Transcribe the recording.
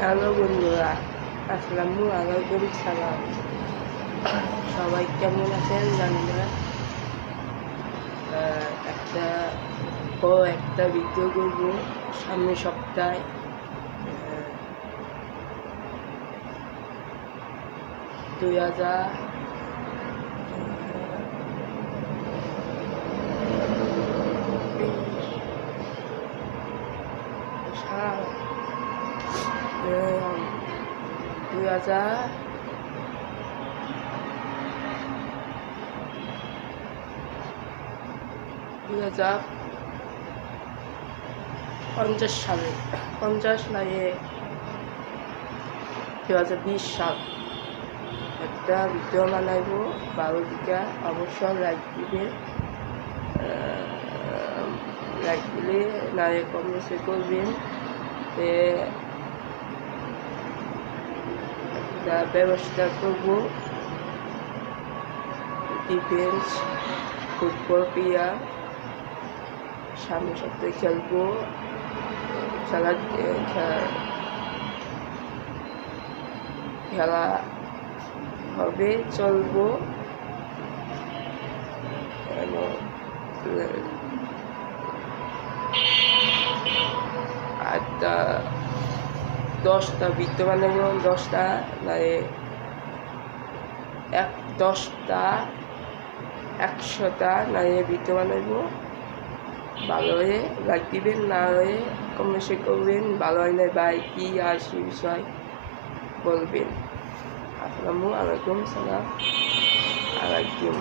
Hello বন্ধুরা আসসালামু আলাইকুম, সালাম। সবাই কেমন আছেন জানবেন একটা ও একটা ভিডিও করব সামনে সপ্তাহে। দুই হাজার সাল দুই হাজার দুই হাজার পঞ্চাশ সালে, পঞ্চাশ লাগে দু হাজার বিশ সাল একটা ভিডিও বানাইব বারো লাইক দিবে। লাইক দিলে নারে কমেন্টে করবেন। ব্যবস্থা করব। ডিফেন্স ফুটবল প্লেয়ার সামনে সপ্তাহে খেলব। খেলা খেলা হবে চলবো। এবং আটটা দশটা বিদ্যমান এবং দশটা মানে এক, দশটা, একশোটা নাইয়ে বিদ্যমান হইব ভালো হয়ে লাগ দিবেন না হয়ে কম বেশি করবেন, ভালো হয় না ভাই, কী আর সে বিষয় বলবেন। আসসালামু আলাইকুম, সালাম আলাইকুম।